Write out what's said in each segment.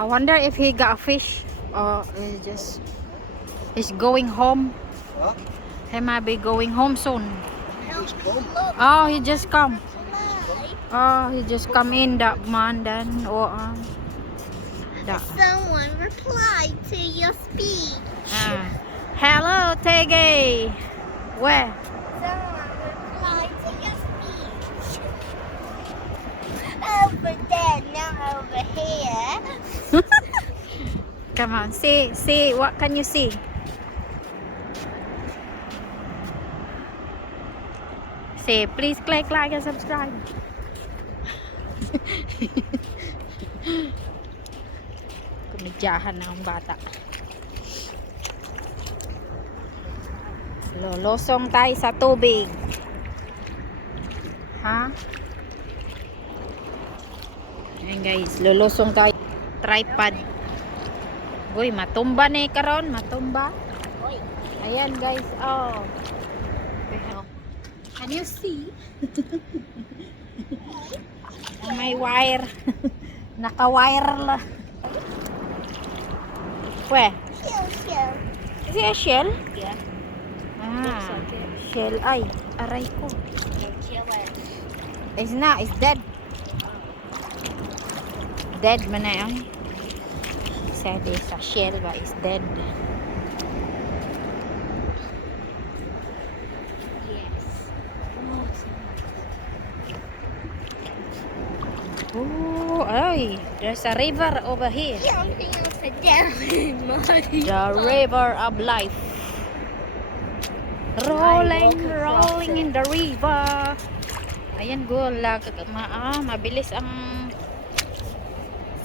I wonder if he got a fish or he's going home. What? He might be going home soon. Just come. Oh, he just come. Oh, he just come in that man then. Or that. Someone replied to your speech. Hello, Tege. Where? Someone replied to your speech. Over there, not over here. Come on, see. What can you see? Say, please click like and subscribe. Kumidyahan na ang bata. Lolosong tayo sa tubig. Ha? Ayan guys, lolosong tayo. Tripod. Uy, matumba na karon, matumba. Ayan guys, oh. Can you see? May wire. Naka-wire la. Where? Shell. Is it a shell? Yeah. Ah, shell. Ay, aray ko. Kill it. It's not, it's dead. Dead man na yun. Said it's a shell but it's dead. Yes. Oh, ay, there's a river over here. Something else down in muddy. The river of life. Rolling in the river. Ayan, mabilis ang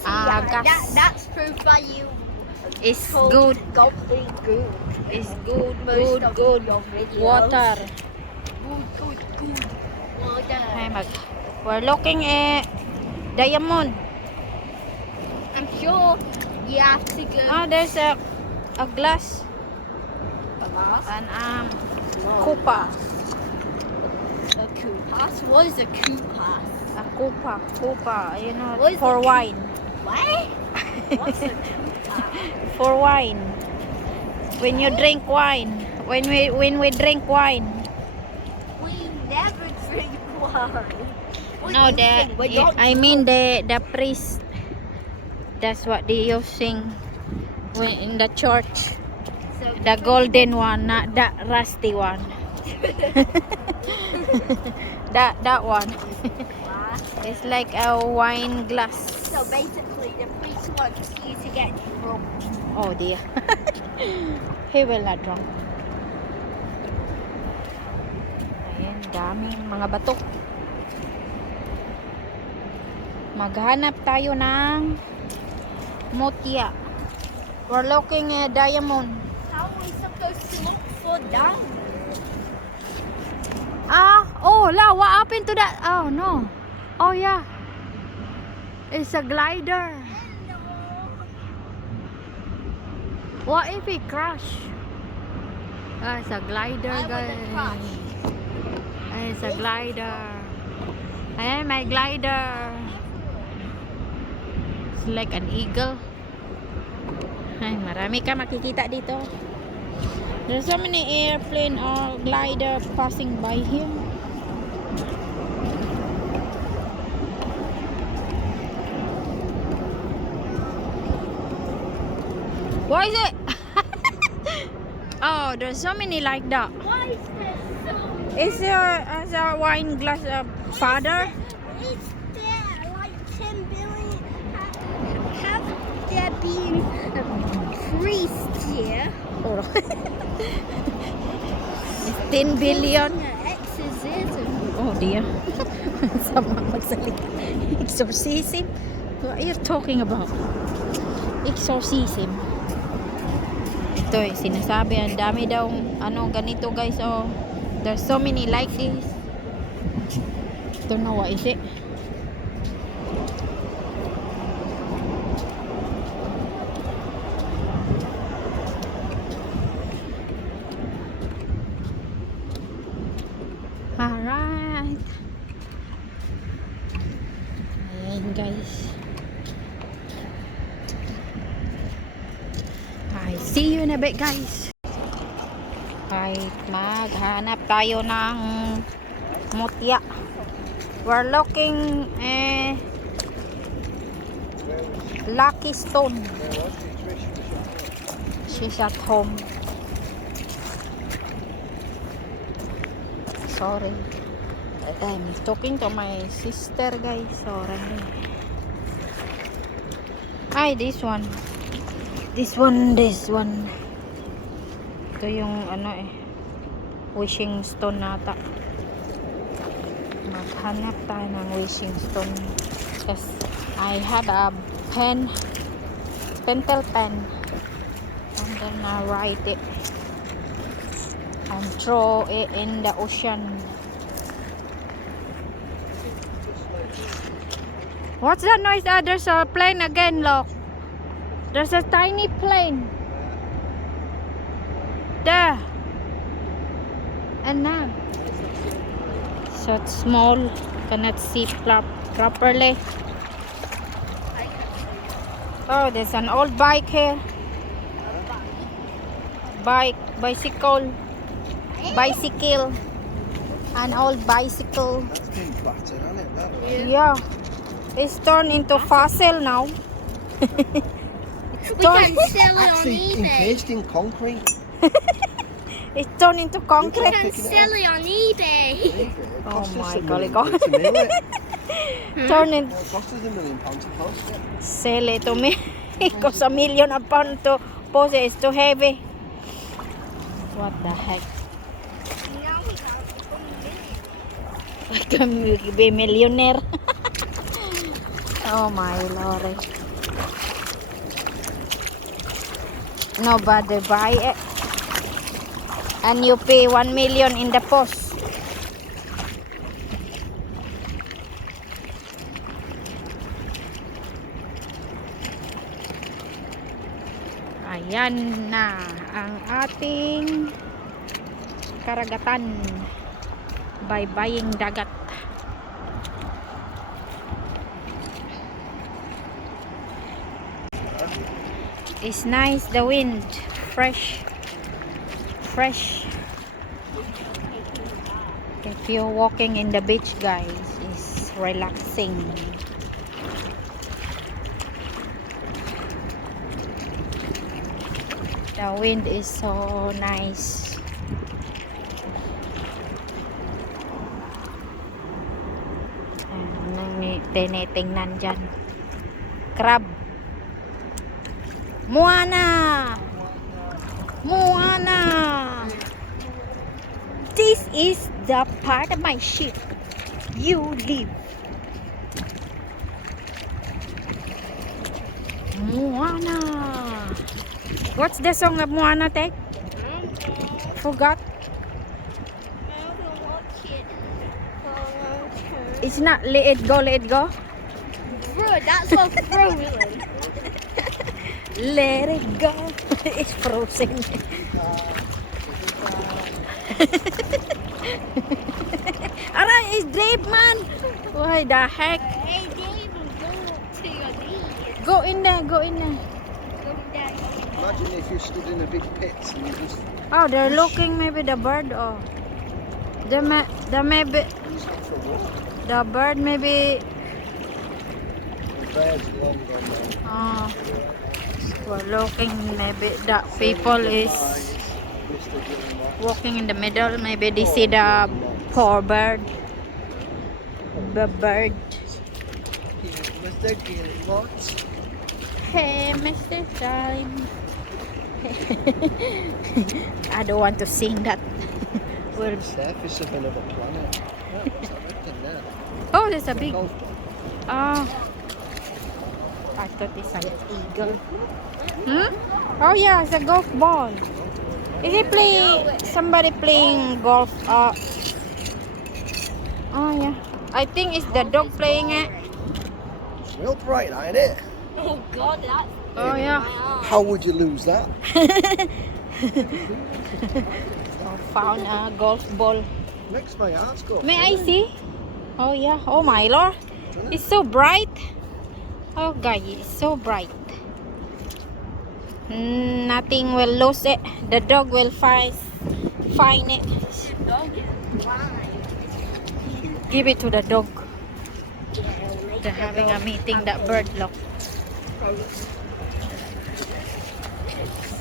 gas. That's proof by you. It's good. Goblin good. It's good. Most of your videos. Water. Good. Water. Ay, we're looking at diamond. I'm sure you have to go. Oh, there's a glass Glass. and kupa. A kupas? What is a kupas? A kupa. You know, What is for a wine. What? What's a kupas? For wine. When you drink wine. When we drink wine. We never drink wine. What No, do you think? We don't I mean the priest. That's what they using when in the church. So The golden one, not that rusty one. that one. glass. It's like a wine glass. So basically, the priest wants you to get drunk. Oh dear. He will not drunk. Ayan, daming mga bato. Maghanap tayo ng mutya. We're looking at diamond. How are we supposed to look for that? Oh, what happened to that? Oh, no. Oh, yeah. It's a glider. What if it crash? It's a glider, Why would guys. it crash? It's a glider. Ayan, may glider. It's like an eagle. Ay, marami ka makikita dito. There's so many airplane or glider passing by here. What is it? Oh, there's so many like that. Why is there so Is there a wine glass father? Is there like 10 billion? Have there been priests here? Oh. It's 10 billion. Exorcism. Oh dear. Sama magsalita. Exorcism? What are you talking about? Exorcism. Ito sinasabi, ang dami daw ganito guys. Oh, there's so many like this. Don't know what is it. Alright. Ayan guys. See you in a bit, guys. Right, maghanap tayo ng mutya. We're looking lucky stone. She's at home. Sorry. I'm talking to my sister, guys. Sorry. Ay, this one. This one. Ito yung wishing stone nata. Maghanap tayo ng wishing stone. Because I had a pentel pen. And then I write it. And throw it in the ocean. What's that noise? There's a plane again, look. There's a tiny plane. There. And now. So it's small. Cannot see properly. Oh, there's an old bike here. Bicycle. An old bicycle. That's been battered, hasn't it? Yeah. It's turned into fossil now. We can sell it on Actually, eBay. encased in concrete. It's turned into We concrete. can sell it on eBay. It Oh cost us my £1 golly million god. to mill it. Turn it. It cost us £1 million to post it. Sell it to me. It costs $1 million a pound to post it. It's too heavy. What the heck? I can be a millionaire. Oh my lord. Nobody buy it. And you pay 1 million in the post. Ayan na ang ating karagatan. Baybaying dagat. It's nice, the wind, fresh. If you're walking in the beach, guys, it's relaxing. The wind is so nice. Tinitingnan dyan. Crab. Moana! This is the part of my ship you live. Moana. What's the song of Moana, Tek? Forgot. It's not let it go, let it go. Bro, that's so frozen. Let it go. It's frozen. Alright, it's deep, man. What the heck? Hey, Dave, go to your knees. Go in there, go in there. Go down. Imagine if you stood in a big pit and you just Oh, they're looking maybe the bird. Oh, the maybe used it for a walk. the bird maybe. The bird's long gone now. We're looking maybe that people is Mr. Guillemotbird. walking in the middle. Maybe they see the poor bird. The bird. Mr. Guillemotbird. Hey, Mr. Time. I don't want to sing that. We're, The surface of another planet. What's that red thing there? oh, there's a big. Golf Ah, I thought it's an eagle. Oh yeah, it's a golf ball. Is he somebody playing golf? Oh yeah, I think it's the dog playing it. It's real bright, ain't it? Oh God, that's Oh yeah. How would you lose that? Found a golf ball. Makes my heart go. May I see? Oh yeah. Oh my lord, it's so bright. Oh guys, it's so bright. Nothing will lose it. The dog will find it. Dog is blind. Give it to the dog. Yeah, make They're having a meeting. That bird, look.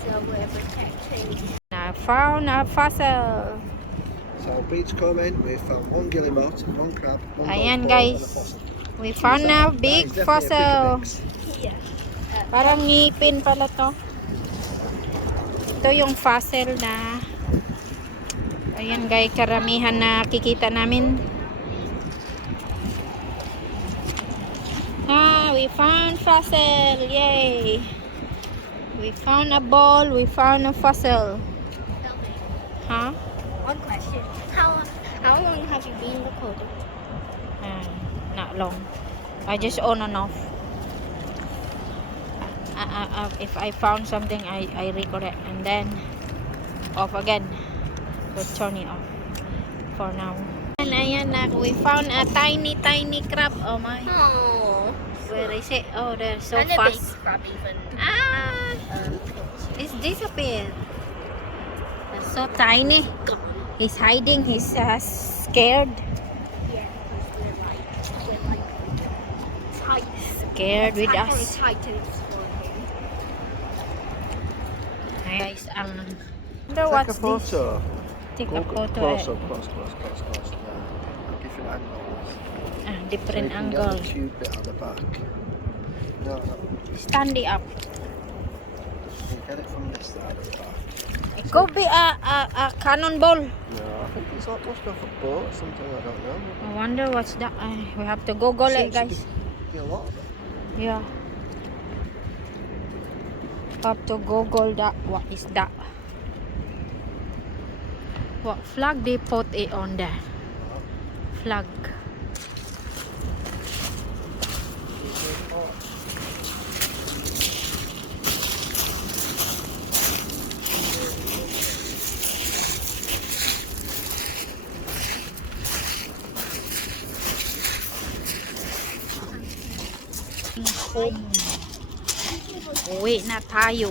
So we're protecting. I found a fossil. So beach coming, we found one guillemot, one crab, one Ayan dog, and a guys, fossil. we found a big That is definitely a fossil. beapick. Yeah. Parang ngipin pala to. Ito yung fossil na, ayan guys, karamihan na kikita namin. We found fossil. Yay! We found a ball. We found a fossil. Tell me. Huh? One question. How long have you been recording? Not long. I just on and off. If I found something, I record it and then off again. We'll turn it off for now. And ayan na, we found a tiny crab. Oh my. Oh. Where is it? Oh, they're so And a big fast. crab even. It's disappeared. It's so tiny. He's hiding. He's scared. Yeah, because we're like tight. Scared with Actually us. tight to this one. Guys, wonder Take what's a photo. this? Take a photo. Close up, close. Yeah. Different angles. Different so you can angle. get the tube bit on the back. No. Stand it up. You get it from this side of the back. It could be a cannonball. No, I think it's like must be off a boat or something, I don't know. I wonder what's that. We have to Google it, Seems to guys. be a lot of it. Yeah. Have to Google that. What is that? What flag they put it on there? Flag. Home. Uwi na tayo.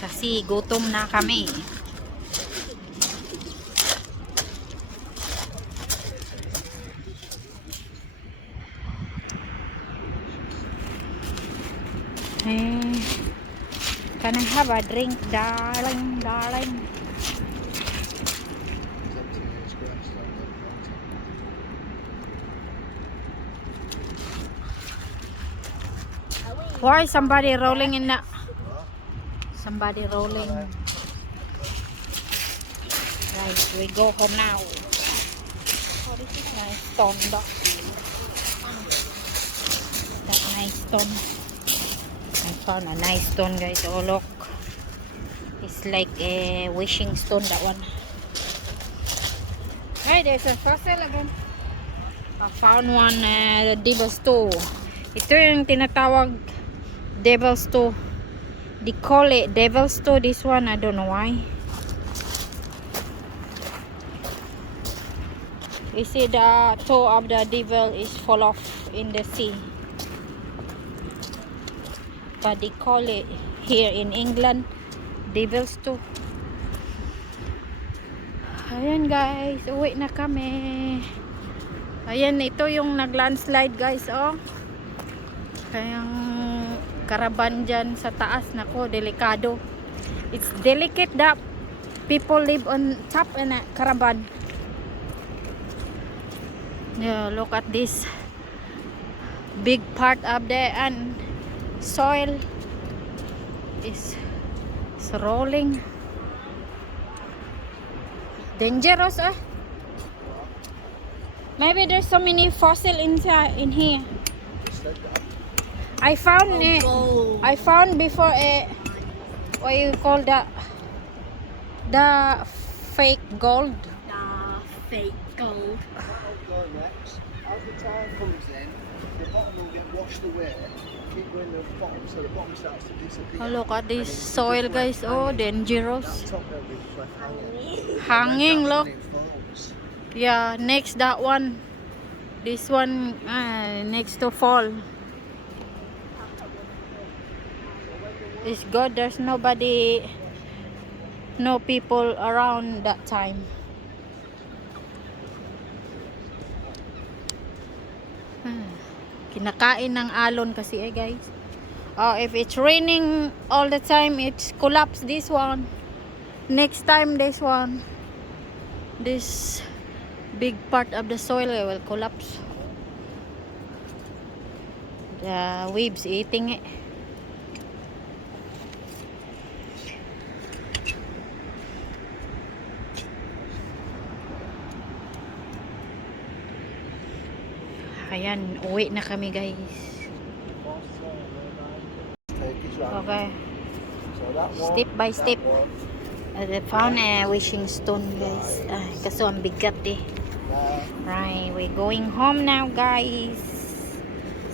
Kasi gutom na kami. Can I have a drink, darling? Why somebody rolling in the... Somebody rolling. Right, we go home now. Oh, this is nice stone, dog. That nice stone. I found a nice stone, guys. Oh, look. It's like a wishing stone, that one. Hey, there's a fossil again. I found one, the devil's toe. Ito yung tinatawag devil's toe. They call it devil's toe. This one, I don't know why. We see the toe of the devil is fall off in the sea. But they call it here in England devil's toe. Ayan guys, uwi na kami. Ayan, ito yung nag-landslide guys, oh. Kayang karaban dyan sa taas, nako, delikado. It's delicate that people live on top in a caravan. Yeah, look at this big part up there, and soil is rolling. Dangerous, eh? Maybe there's so many fossil inside in here. I found it. I found before a, what you call that, the fake gold. The fake gold. As the tide comes in, the bottom will get washed away. Keep going to the bottom, so the bottom starts to disappear. Oh, look at this soil, guys. Oh, dangerous. That top will be left hanging. Hanging, look. And it falls. Yeah, next that one. This one next to fall. It's good. There's nobody, no people around that time. Kinakain ng alon kasi guys. Oh, if it's raining all the time, it's collapse this one. Next time this one, this big part of the soil will collapse. The waves eating it. Ayan, uwi na kami guys. Okay. Step by step. I found a wishing stone guys. Kaso ang bigat eh. Right, we're going home now guys.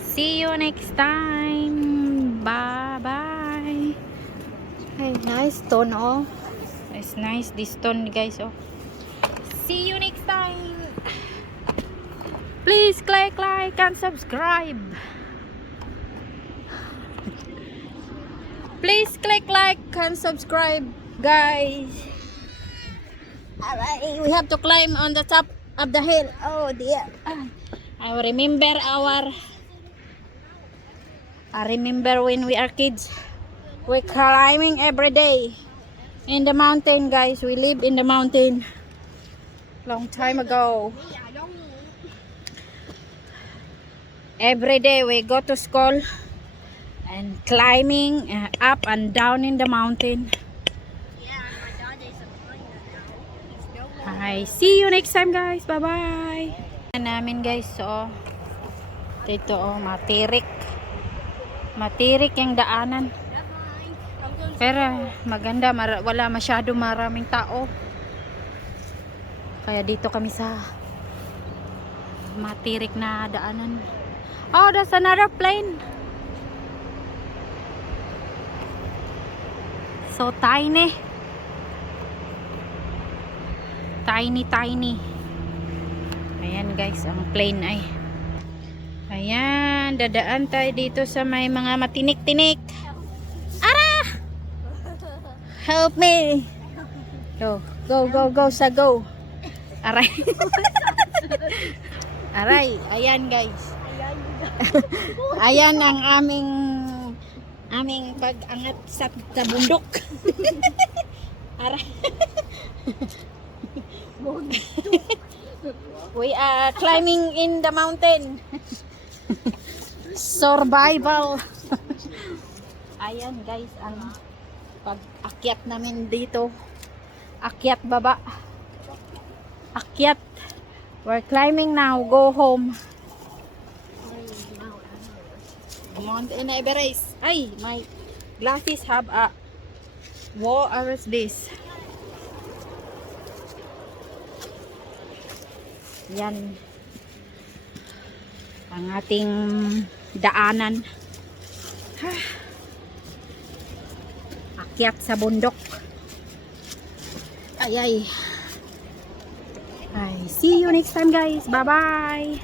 See you next time. Bye bye. Hey, nice stone oh. It's nice this stone guys oh. See you next time. Please click like and subscribe. Please click like and subscribe, guys. Alright, we have to climb on the top of the hill. Oh dear. I remember when we are kids, we're climbing every day in the mountain, guys. We lived in the mountain long time ago. Every day we go to school and climbing up and down in the mountain. Yeah, my dad is a climber now. He's still going. I see you next time guys. Bye bye. Namin guys so dito oh matirik yung daanan pero maganda wala masyado maraming tao kaya dito kami sa matirik na daanan. Oh, that's another plane. So tiny. Tiny. Ayan guys, ang plane ay. Ayan, dadaan tayo dito sa may mga matinik-tinik. Ara! Help me. Go sa go. Aray. Aray, ayan guys. Ayan ang aming pag-angat sa bundok. Aray. We are climbing in the mountain. Survival. Ayan guys, ang pag-akyat namin dito. Akyat baba. Akyat. We're climbing now. Go home. Mount Everest. Ay, my glasses have a what is this? Yan ang ating daanan. Akyat sa bundok. Ay. See you next time guys. Bye bye.